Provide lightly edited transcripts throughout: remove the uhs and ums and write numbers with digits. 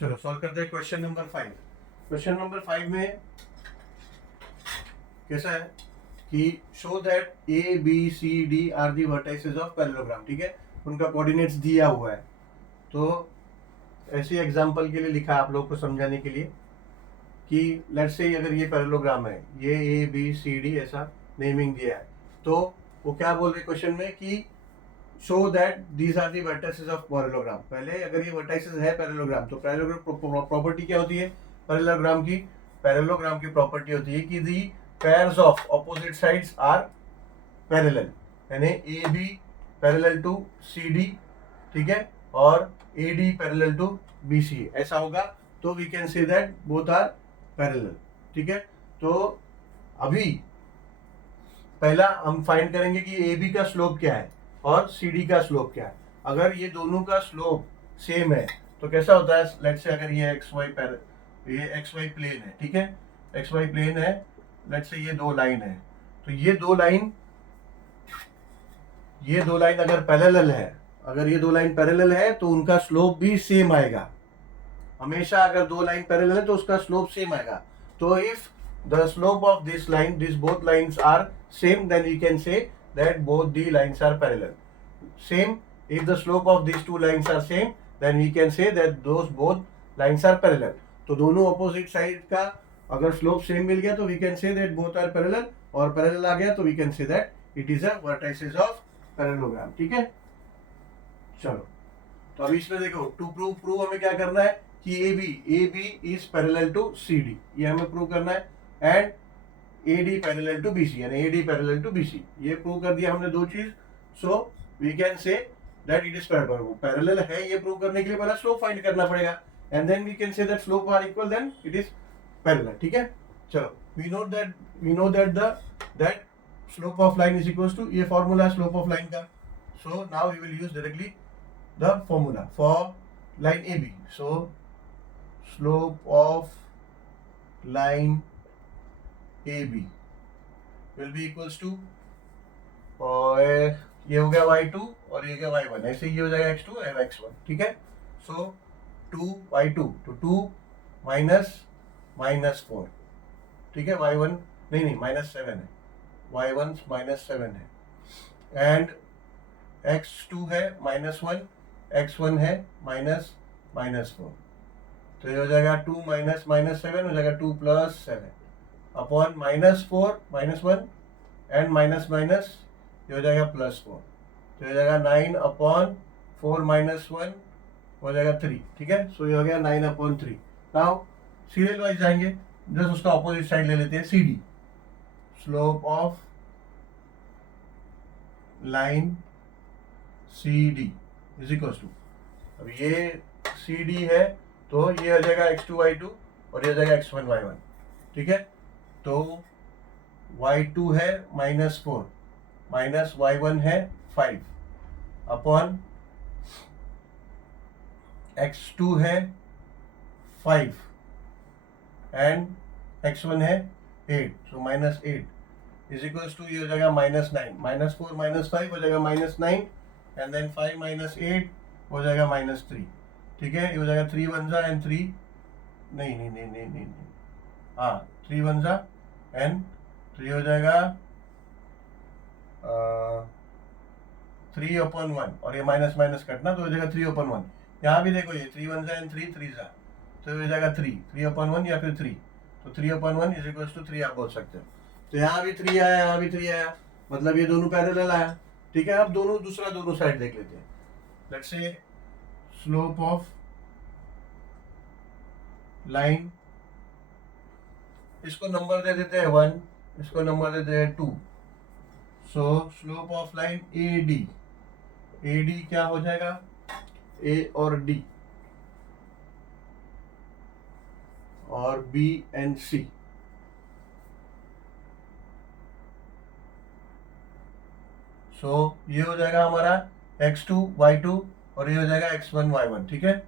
चलो सॉल्व करते हैं क्वेश्चन नंबर 5। क्वेश्चन नंबर 5 में कैसा है कि show that A B C D are the vertices of parallelogram. ठीक है, उनका कोऑर्डिनेट्स दिया हुआ है। तो ऐसे एग्जांपल के लिए लिखा है आप लोग को समझाने के लिए कि लेट्स से अगर ये पैरेललोग्राम है, ये ए बी सी डी ऐसा नेमिंग दिया है, तो वो क्या बोल रहे क्वेश्चन में कि show that these are the vertices of parallelogram. पहले अगर ये वर्टाइसेस है पैरेललोग्राम, तो पैरेललोग्राम प्रॉपर्टी क्या होती है पैरेललोग्राम की? पैरेललोग्राम की प्रॉपर्टी होती है कि the pairs of opposite sides are parallel, यानी A B parallel to C D, ठीक है, और A D parallel to B C, ऐसा होगा तो we can say that both are parallel. ठीक है, तो अभी पहला हम फाइंड करेंगे कि ए बी का स्लोप क्या है और सी डी का स्लोप क्या है। अगर ये दोनों का स्लोप सेम है तो कैसा होता है, लेट्स से अगर ये एक्स वाई प्लेन है, ठीक है, एक्स वाई प्लेन है, लेट्स से ये दो लाइन है, तो ये दो लाइन अगर पैरेलल है, अगर ये दो लाइन पैरेलल है तो उनका स्लोप भी सेम आएगा। हमेशा अगर दो लाइन पैरेलल है तो उसका स्लोप सेम आएगा। तो if the slope of this line, this both lines are same, then we can say that both the lines are parallel. Same, if the slope of these two lines are same, then we can say that those both lines are parallel. तो दोनों opposite side का अगर slope same मिल गया तो we can say that both are parallel, और parallel आ गया तो we can say that it is a vertices of parallelogram। ठीक है, चलो तो अभी इसमें देखो टू प्रूव हमें क्या करना है कि A B is parallel to C D, ये हमें प्रूव करना है, and AD parallel to BC, यानी AD पैरेलल टू BC, ये प्रूव कर दिया हमने दो चीज। So we can say that it is parallel है। ये प्रूव करने के लिए पहले स्लोप फाइंड करना पड़ेगा, and then we can say that slope are equal, then it is parallel. ठीक है, चलो we know that that slope of line is equals to, ये फॉर्मूला स्लोप ऑफ लाइन का। So now we will use directly the formula for line AB। So slope of line AB will be equals to, और ये हो गया y2 और ये हो गया y1, ऐसे ये हो जाएगा x2 और x1। ठीक है, सो 2y2 तो 2 माइनस 4, ठीक है, y1 नहीं -7 है, y1 -7 है, एंड x2 है -1, x1 है -4, तो ये हो जाएगा 2 -7 हो जाएगा 2 + 7 अपॉन -4 -1 एंड माइनस ये हो जाएगा +4, तो हो जाएगा 9 अपॉन 4 - 1 हो जाएगा 3। ठीक है, सो ये हो गया 9/3। नाउ सीरियल वाइज जाएंगे, जस्ट उसका ऑपोजिट साइड ले लेते हैं, CD, slope of line CD is equals to, अब ये CD है तो ये हो जाएगा x2 y2 और ये हो जाएगा x1 y1। ठीक है, तो y2 है -4 माइनस y1 है 5 अपॉन x2 है 5 एंड x1 है 8, सो -8 इज इक्वल्स टू, ये हो जाएगा -9, -4 - 5 हो जाएगा -9, एंड देन 5 - 8 हो जाएगा -3। ठीक है, ये हो जाएगा 3 1 एंड 3 नहीं, हाँ 3 1 एंड 3 हो जाएगा 3/1, और ये माइनस कटना तो हो जाएगा 3/1। यहाँ भी देखो ये 3 1 एंड 3 3 तो हो जाएगा 3/1 या फिर 3, तो 3/1 इज इक्वल्स टू 3 आप बोल सकते हो। तो यहाँ भी 3 आया, यहाँ भी 3 आया, मतलब ये दोनों पैरेलल आया। ठीक है, अब दोनों साइड देख लेते हैं। Let's say slope of line, इसको नंबर दे देते हैं 1, इसको नंबर दे देते हैं 2। सो स्लोप ऑफ लाइन AD क्या हो जाएगा, A और D और B and C। सो ये हो जाएगा हमारा x2 y2 और ये हो जाएगा x1 y1। ठीक है,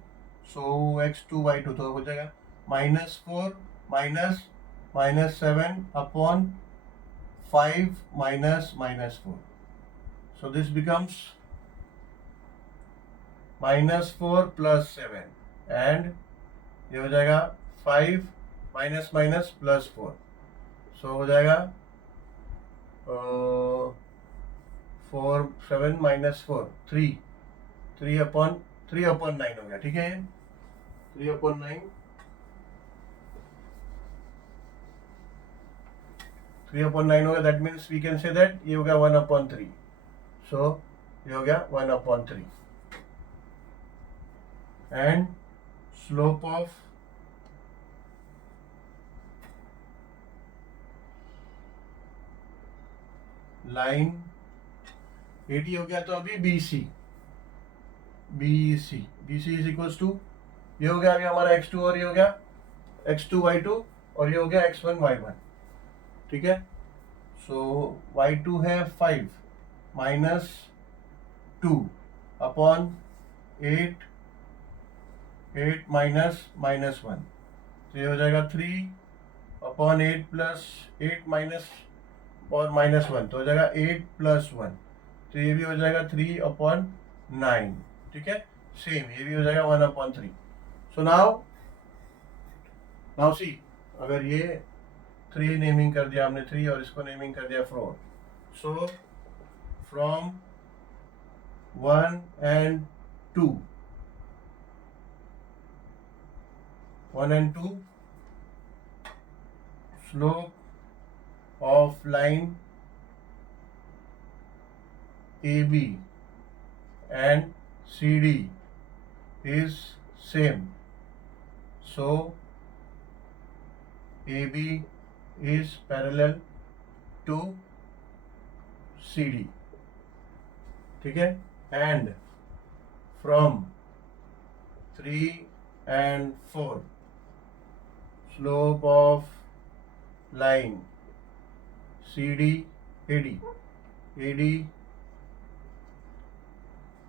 सो x2 y2 तो हो जाएगा -4 -7 upon 5 -4, so this becomes -4 + 7 and ये हो जाएगा 5 माइनस माइनस प्लस 4, सो हो जाएगा 4 7 माइनस 4 3 3/9 हो गया, ठीक है। 3/9 3/9 हो गया, that means we can say that ये हो गया 1/3, सो ये हो गया 1/3 and slope of line AD हो गया, तो अभी BC इज इक्वल्स टू, ये हो गया अभी हमारा x2 और ये हो गया x2 y2 और ये हो गया x1 y1, ठीक है। सो y2 है 5 माइनस 2 अपॉन 8 माइनस माइनस 1, तो ये हो जाएगा 3/8 प्लस 8 माइनस और माइनस 1, तो हो जाएगा 8 + 1, तो ये भी हो जाएगा 3/9, ठीक है। सेम ये भी हो जाएगा 1/3। सो नाउ सी, अगर ये 3 नेमिंग कर दिया हमने 3 और इसको नेमिंग कर दिया 4, so from 1 and 2 slope of line AB and CD is same, so AB is parallel to CD, ठीक है। and from 3 and 4 slope of line CD AD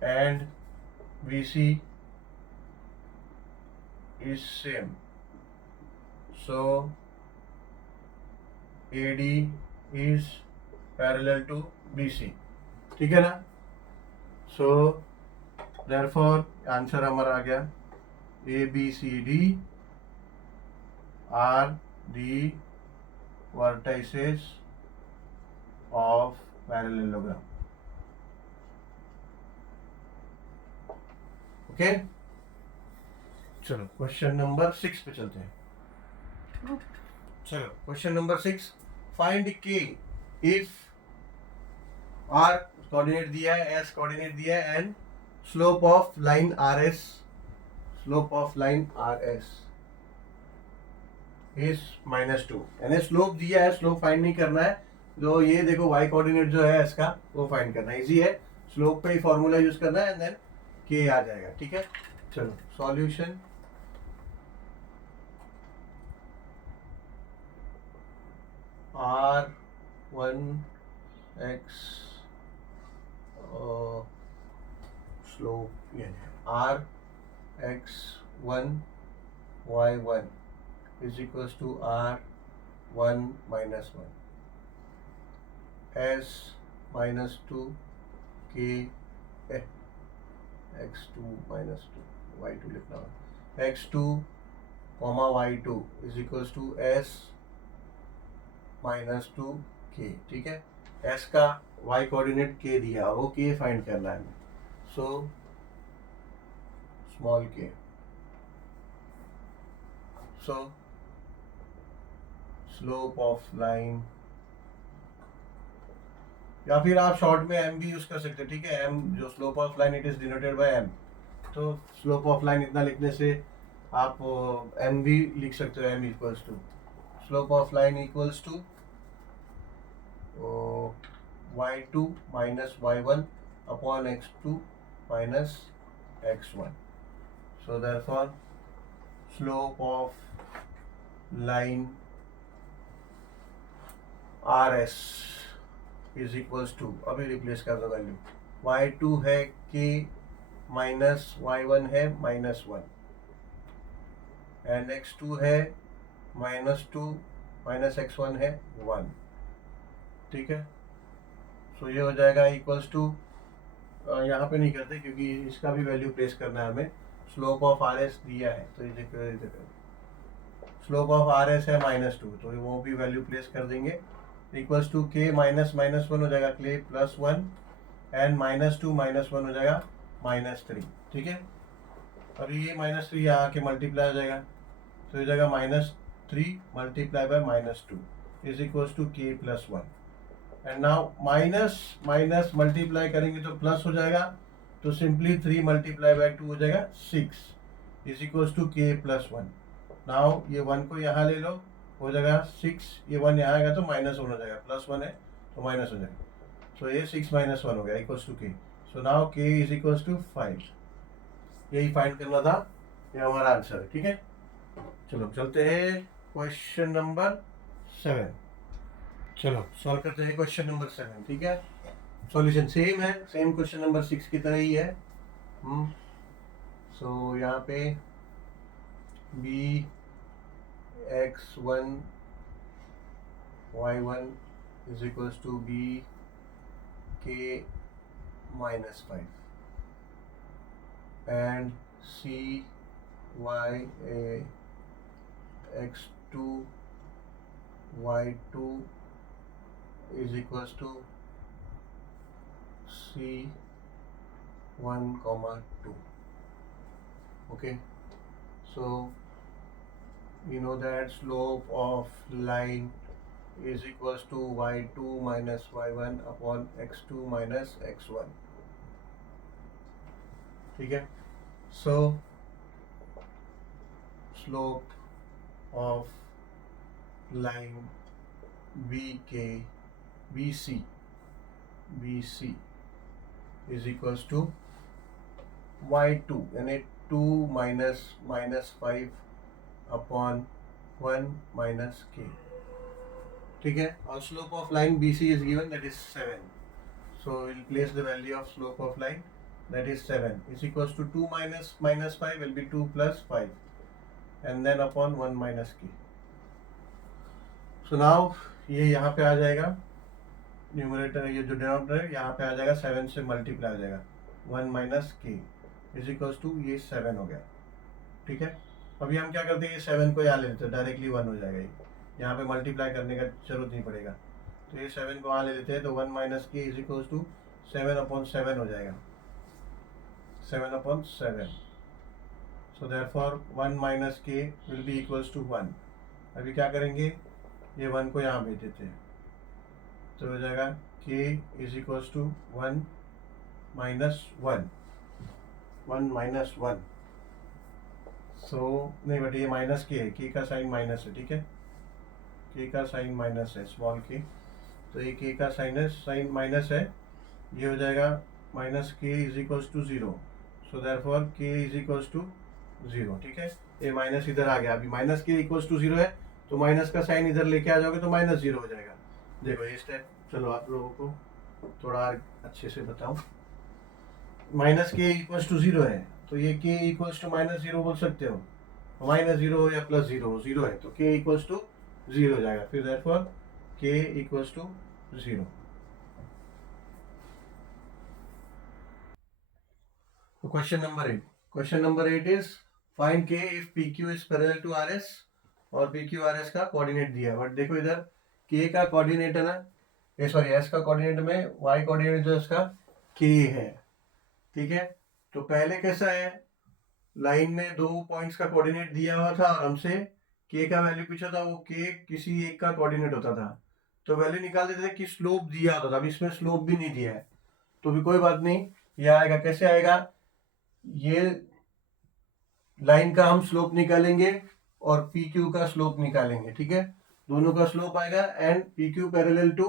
and BC is same, so AD is parallel to BC, ठीक है ना। सो therefore answer हमारा आ गया ABCD are the vertices of parallelogram, okay. चलो question number 6 पे चलते हैं। चलो question number 6, find k if R coordinate दिया है, S कोऑर्डिनेट दिया है and slope of line RS is -2, यानी स्लोप दिया है, स्लोप फाइंड नहीं करना है, जो ये देखो y कोऑर्डिनेट जो है इसका वो फाइंड करना है, इजी है, स्लोप पे ही फॉर्मूला यूज करना है एंड देन k आ जाएगा, ठीक है। चलो सॉल्यूशन, R1x स्लोप ये R(x1 y1) is equals to R1 minus 1 S minus 2 K x2 minus 2 y2 लिखना होगा, x2 y2 is equals to S minus 2 K, ठीक है। S का y कोऑर्डिनेट K दिया, वो K फाइंड करना है, so small k, so slope of line, या फिर आप शॉर्ट में m भी यूज कर सकते हैं, ठीक है। m जो slope of line it is denoted by m, तो स्लोप ऑफ लाइन इतना लिखने से आप m भी लिख सकते हो, m equals to slope of line equals to y2 minus y1 upon x2 minus x1, so therefore slope of line RS is equals to, अभी रिप्लेस कर दो वैल्यू, y2 है k माइनस y1 है -1 and x2 है -2 minus x1 है 1, ठीक है। सो ये हो जाएगा इक्वल्स टू, यहाँ पे नहीं करते क्योंकि इसका भी वैल्यू प्लेस करना है हमें, स्लोप ऑफ आर एस दिया है, तो स्लोप ऑफ आर एस है -2, तो वो भी वैल्यू प्लेस कर देंगे। इक्वल्स टू के माइनस माइनस वन हो जाएगा के +1 एंड -2 -1 हो जाएगा -3। ठीक है, अब ये -3 यहाँ आके मल्टीप्लाई हो जाएगा, तो हो जाएगा -3 multiply by -2 is equals to k +1। And now minus minus multiply करेंगे तो प्लस हो जाएगा, तो सिंपली 3 मल्टीप्लाई बाय 2 हो जाएगा 6 is equals to k +1। Now ये 1 को यहाँ ले लो, हो जाएगा 6, ये 1 यहाँ आएगा तो -1 हो जाएगा, +1 है तो माइनस हो जाएगा, तो ये 6 - 1 हो गया इक्वल्स टू के। सो नाउ के इज इक्वल्स टू 5। यही फाइंड करना था, ये हमारा आंसर है। ठीक है, चलो चलते हैं क्वेश्चन नंबर 7। चलो सॉल्व करते हैं क्वेश्चन नंबर 7। ठीक है, सॉल्यूशन सेम है, सेम क्वेश्चन नंबर 6 की तरह ही है। सो यहाँ पे bx1 y1 is equals to bk -5 and cy x2 y2 is equals to c1, 2. Okay, so we know that slope of line is equals to y2 minus y1 upon x2 minus x1. ठीक है, so slope of line BC is equals to y2 यानी 2 minus -5 upon 1 minus k. ठीक है, और slope of line BC is given, that is 7. So we'll place the value of slope of line, that is 7 is equals to 2 minus -5 will be 2 plus 5 and then upon 1 minus k. So now ये यहाँ पे आ जाएगा, numerator ये जो denominator यहाँ पे आ जाएगा 7 से मल्टीप्लाई हो जाएगा, 1 minus k is equals to ये 7 हो गया। ठीक है, अभी हम क्या करते हैं, ये 7 को यहाँ ले लेते हैं, डायरेक्टली 1 हो जाएगा, यहाँ पे मल्टीप्लाई करने का जरूरत नहीं पड़ेगा, तो ये 7 को यहाँ ले लेते हैं, तो 1 minus k is equals to 7/7 हो जाएगा, 7/7। सो देयरफॉर 1 माइनस के विल बी इक्वल्स टू 1। अभी क्या करेंगे, ये 1 को यहाँ भेज देते हैं, तो हो जाएगा k is equals to 1 minus 1, 1 minus 1। So नहीं बट ये माइनस के है, के का साइन माइनस है। ठीक है, के का साइन माइनस है, स्मॉल के, तो ये के का साइन माइनस है, ये हो जाएगा minus k is equals to 0। So therefore k is equals to 0। ठीक है, ये माइनस इधर आ गया, अभी माइनस के इक्वल्स टू 0 है, तो माइनस का साइन इधर लेके आ जाओगे तो -0 हो जाएगा। देखो ये स्टेप, चलो आप लोगों को थोड़ा अच्छे से बताऊं, माइनस के इक्वल्स टू 0 है, तो ये के इक्वल्स टू -0 बोल सकते हो, -0 या +0 हो, 0 है तो के इक्वल्स टू 0 हो जाएगा, फिर देयरफॉर के इक्वल्स टू 0। तो question number 8 is find k if PQ is parallel to RS और PQ RS का कोऑर्डिनेट दिया है। बट देखो इधर के का कोऑर्डिनेट है ना, ये सॉरी एस का कोऑर्डिनेट में y कोऑर्डिनेट जो इसका के है। ठीक है, तो पहले कैसा है, लाइन में 2 पॉइंट्स का कोऑर्डिनेट दिया हुआ था और हमसे के का वैल्यू पूछा था, वो के किसी एक का कोऑर्डिनेट होता था, तो वैल्यू निकाल देते थे कि स्लोप दिया होता था। अब इसमें स्लोप भी नहीं दिया है, तो भी कोई बात नहीं, ये आएगा, कैसे आएगा, ये लाइन का हम स्लोप निकालेंगे और PQ का स्लोप निकालेंगे। ठीक है, दोनों का स्लोप आएगा and PQ parallel to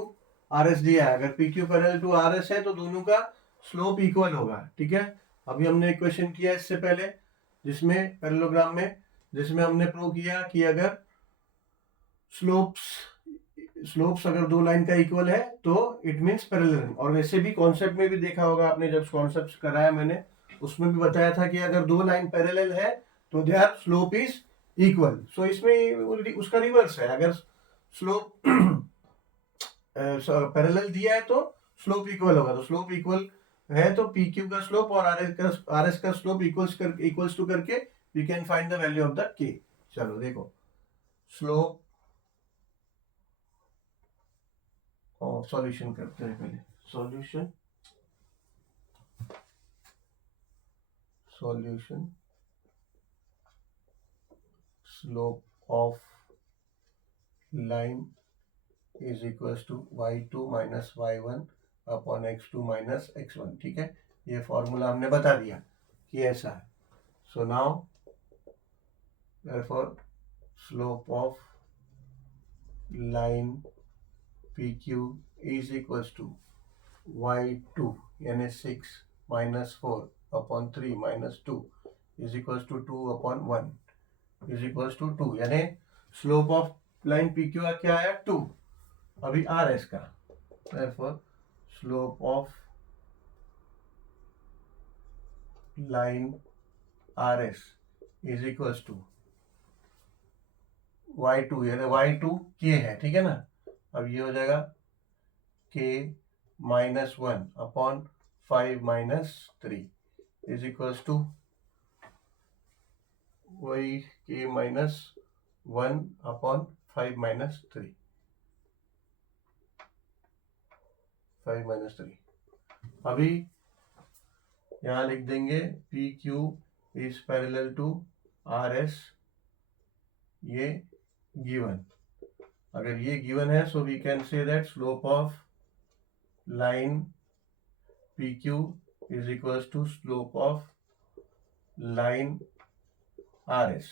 RS दिया है, अगर PQ पैरेलल टू RS है तो दोनों का स्लोप इक्वल होगा। ठीक है, अभी हमने एक क्वेश्चन किया इससे पहले जिसमें पैरेललोग्राम में, जिसमें हमने प्रूव किया कि अगर स्लोप्स अगर 2 लाइन का इक्वल है तो इट मींस पैरेलल। और वैसे भी कॉन्सेप्ट में भी देखा होगा आपने, जब कॉन्सेप्ट कराया मैंने उसमें भी बताया था कि अगर 2 लाइन पैरेलल है तो देयर स्लोप इज इक्वल। सो इसमें उसका रिवर्स है, अगर स्लोप पैरेलल दिया है तो स्लोप इक्वल होगा, तो स्लोप इक्वल है तो पी क्यू का स्लोप और आर एस का स्लोप इक्वल्स टू करके we can find the value of the k. चलो देखो स्लोप, सॉल्यूशन करते हैं पहले। Solution slope of line is equals to y2 minus y1 upon x2 minus x1। ठीक है, ये फॉर्मूला हमने बता दिया कि ऐसा है। So now therefore slope of line PQ is equals to y2 यानी 6 minus 4 upon 3 minus 2 is equals to 2 upon 1 is equals to 2, यानी स्लोप ऑफ लाइन PQ का क्या आया 2, अभी RS का। therefore slope of line RS is equals to y2 यानी y2 k है, ठीक है ना। अब ये हो जाएगा k minus 1 upon 5 minus 3 is equals to वही k minus 1 upon 5 minus 3, 5 minus 3। अभी यहाँ लिख देंगे P Q is parallel to R S, ये गिवन। अगर ये गिवन है so we can say that slope of line P Q is equals to slope of line R S.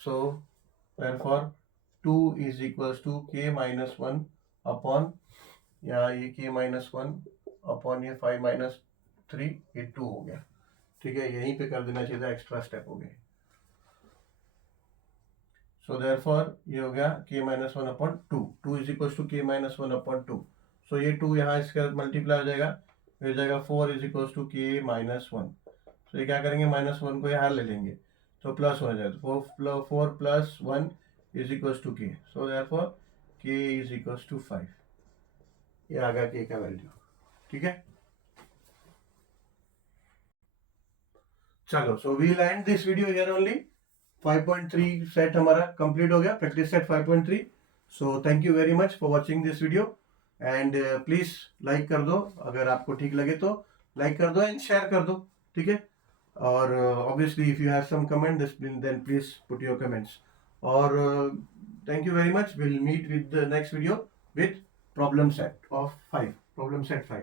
So therefore 2 is equals to k minus 1 upon यहाँ ये k minus 1 upon ये 5 minus 3, ये 2 हो गया। ठीक है, यहीं पे कर देना चाहिए था, एक्स्ट्रा स्टेप हो गए। सो देयरफॉर ये हो गया k minus 1 upon 2 is equal to k minus 1 upon 2। So ये 2 यहाँ इसका मल्टीप्लाई हो जाएगा, हो जाएगा 4 is equal to k minus 1। So ये क्या करेंगे, माइनस 1 को यहाँ ले लेंगे तो प्लस हो जाएगा, तो 4 plus 1 is equal to k। So therefore k is equal to 5, ये आ गया k का वैल्यू। ठीक है, चलो so we'll end this video here only. 5.3 set हमारा कंप्लीट हो गया, practice set 5.3। So thank you very much for watching this video and please like कर दो, अगर आपको ठीक लगे तो लाइक कर दो एंड शेयर कर दो। ठीक है, और obviously if you have some comment then please put your comments. और thank you very much, will meet with the next video with problem set 5।